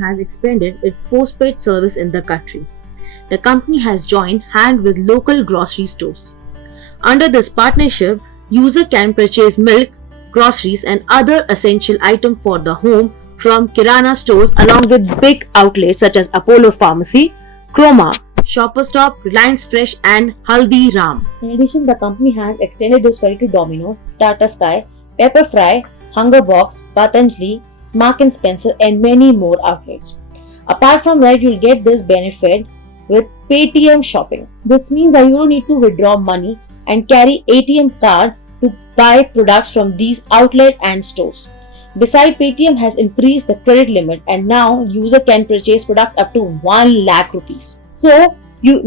has expanded its postpaid service in the country. The company has joined hands with local grocery stores. Under this partnership, users can purchase milk, groceries and other essential items for the home from Kirana stores along with big outlets such as Apollo Pharmacy, Croma, Shoppers Stop, Reliance Fresh and Haldiram. In addition, the company has extended this service to Domino's, Tata Sky, Pepperfry, Hungerbox, Patanjali, Marks and Spencer and many more outlets. Apart from that, you'll get this benefit with Paytm shopping. This means that you don't need to withdraw money and carry ATM card to buy products from these outlets and stores. Besides, Paytm has increased the credit limit and now user can purchase product up to 1 lakh rupees. So you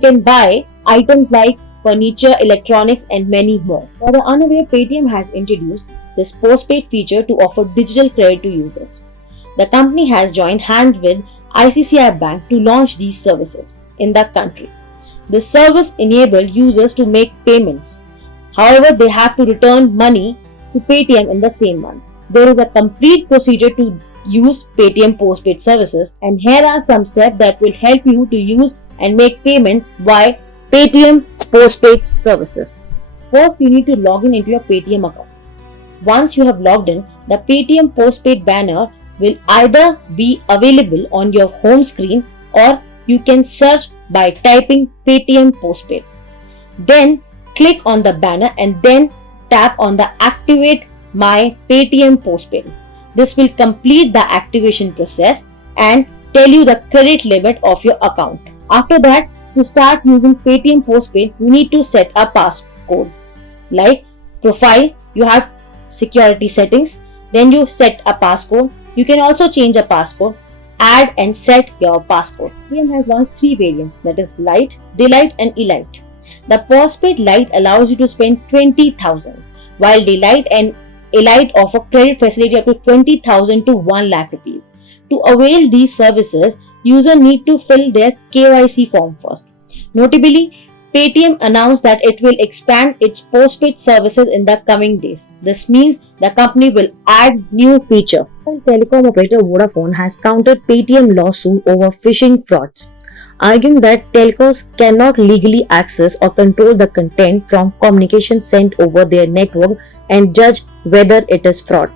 can buy items like furniture, electronics and many more. For the unaware, Paytm has introduced this postpaid feature to offer digital credit to users. The company has joined hands with ICICI Bank to launch these services in the country. This service enables users to make payments. However, they have to return money to Paytm in the same month. There is a complete procedure to use Paytm postpaid services, and here are some steps that will help you to use and make payments via Paytm postpaid services. First, you need to log in into your Paytm account. Once you have logged in, the Paytm postpaid banner will either be available on your home screen or you can search by typing Paytm postpaid. Then click on the banner and then tap on the Activate My Paytm postpaid. This will complete the activation process and tell you the credit limit of your account. After that, to start using Paytm postpaid, you need to set a passcode. Like profile, you have security settings, then you set a passcode. You can also change a passcode, add and set your passcode. Paytm has launched 3 variants, that is Lite, Delight and Elite. The postpaid Lite allows you to spend 20,000, while Delight and Elite offer credit facility up to 20,000 to 1 lakh rupees. To avail these services, users need to fill their KYC form first. Notably, Paytm announced that it will expand its postpaid services in the coming days. This means the company will add new feature. Telecom operator Vodafone has countered Paytm lawsuit over phishing frauds, arguing that telcos cannot legally access or control the content from communication sent over their network and judge whether it is fraud.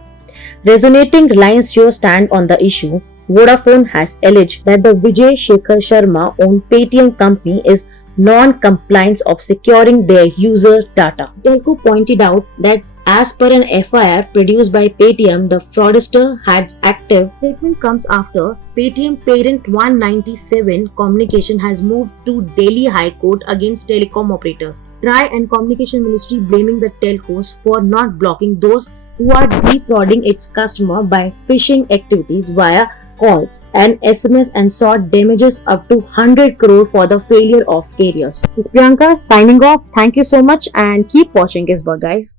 Resonating Reliance Jio stand on the issue, Vodafone has alleged that the Vijay Shekhar Sharma owned Paytm company is non-compliance of securing their user data. Telco pointed out that as per an FIR produced by Paytm, the fraudster had active. Statement comes after Paytm parent 197 Communication has moved to Delhi High Court against telecom operators. TRAI and Communication Ministry blaming the telcos for not blocking those who are defrauding its customer by phishing activities via calls and SMS and sought damages up to 100 crore for the failure of carriers. This is Priyanka signing off. Thank you so much and keep watching Gizbot, guys.